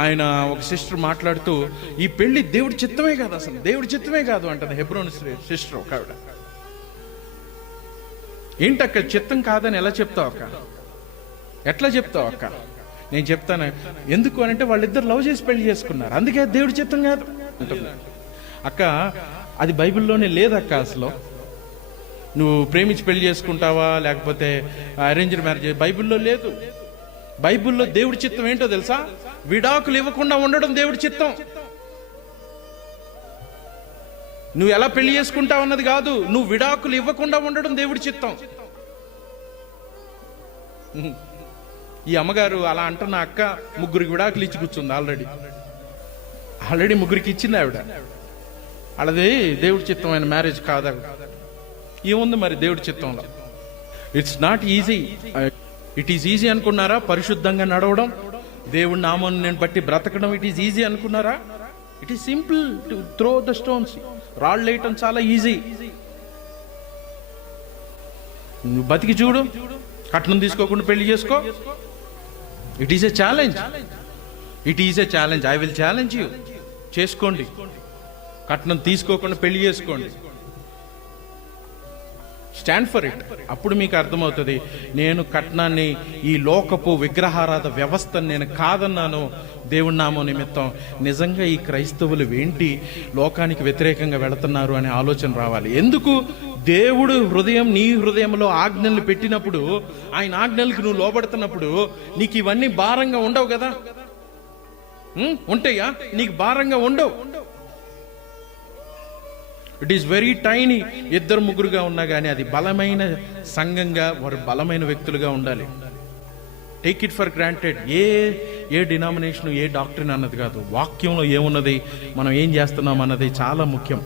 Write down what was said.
ఆయన ఒక సిస్టర్ మాట్లాడుతూ, ఈ పెళ్లి దేవుడి చిత్తమే కాదు, అసలు దేవుడి చిత్తమే కాదు అంటది. హెబ్రోన్ సిస్టర్ ఒక ఆవిడ. ఏంటక్క చిత్తం కాదని ఎలా చెప్తావు అక్క, ఎట్లా చెప్తావు అక్క? నేను చెప్తాను ఎందుకు అని అంటే, వాళ్ళిద్దరు లవ్ చేసి పెళ్లి చేసుకున్నారు, అందుకే దేవుడి చిత్తం కాదు అంటుంది. అక్క అది బైబిల్లోనే లేదక్క. అసలు నువ్వు ప్రేమించి పెళ్లి చేసుకుంటావా లేకపోతే అరేంజ్డ్ మ్యారేజ్, బైబిల్లో లేదు. బైబిల్లో దేవుడి చిత్తం ఏంటో తెలుసా? విడాకులు ఇవ్వకుండా ఉండడం దేవుడి చిత్తం. నువ్వు ఎలా పెళ్లి చేసుకుంటావు అన్నది కాదు, నువ్వు విడాకులు ఇవ్వకుండా ఉండడం దేవుడి చిత్తం. ఈ అమ్మగారు అలా అంటున్న అక్క ముగ్గురికి విడాకులు ఇచ్చి కూర్చుంది. ఆల్రెడీ ముగ్గురికి ఇచ్చింది ఆవిడ. అలాది దేవుడి చిత్తమైన మ్యారేజ్ కాదా? ఏముంది మరి దేవుడి చిత్తంలో? It's not easy. It is easy అనుకున్నారా? పరిశుద్ధంగా నడవడం, దేవుడి నామాన్ని నేను బట్టి బ్రతకడం ఇట్ ఈజ్ ఈజీ అనుకున్నారా? It is simple to throw the stones. రాళ్ళు వేయటం చాలా ఈజీ. నువ్వు బతికి చూడు, కట్నం తీసుకోకుండా పెళ్లి చేసుకో. It is a challenge. It is a challenge. I will challenge you. చేసుకోండి, కట్నం తీసుకోకుండా పెళ్లి చేసుకోండి. Stand for it. అప్పుడు మీకు అర్థమవుతుంది, నేను కట్నాన్ని, ఈ లోకపు విగ్రహారాధ వ్యవస్థను నేను కాదన్నాను దేవుడి నామం నిమిత్తం. నిజంగా ఈ క్రైస్తవులు ఏంటి లోకానికి వ్యతిరేకంగా వెళుతున్నారు అనే ఆలోచన రావాలి. ఎందుకు? దేవుడు హృదయం, నీ హృదయంలో ఆజ్ఞలు పెట్టినప్పుడు, ఆయన ఆజ్ఞలకు నువ్వు లోబడుతున్నప్పుడు నీకు ఇవన్నీ భారంగా ఉండవు కదా. ఉంటాయా? నీకు భారంగా ఉండవు. It is very tiny. ఇద్దరు ముగ్గురుగా ఉన్నా కానీ అది బలమైన సంఘంగా, వారు బలమైన వ్యక్తులుగా ఉండాలి. Take it for granted. A denomination, A doctrine అన్నది కాదు, వాక్యంలో ఏమున్నది, మనం ఏం చేస్తున్నాం అన్నది చాలా ముఖ్యం.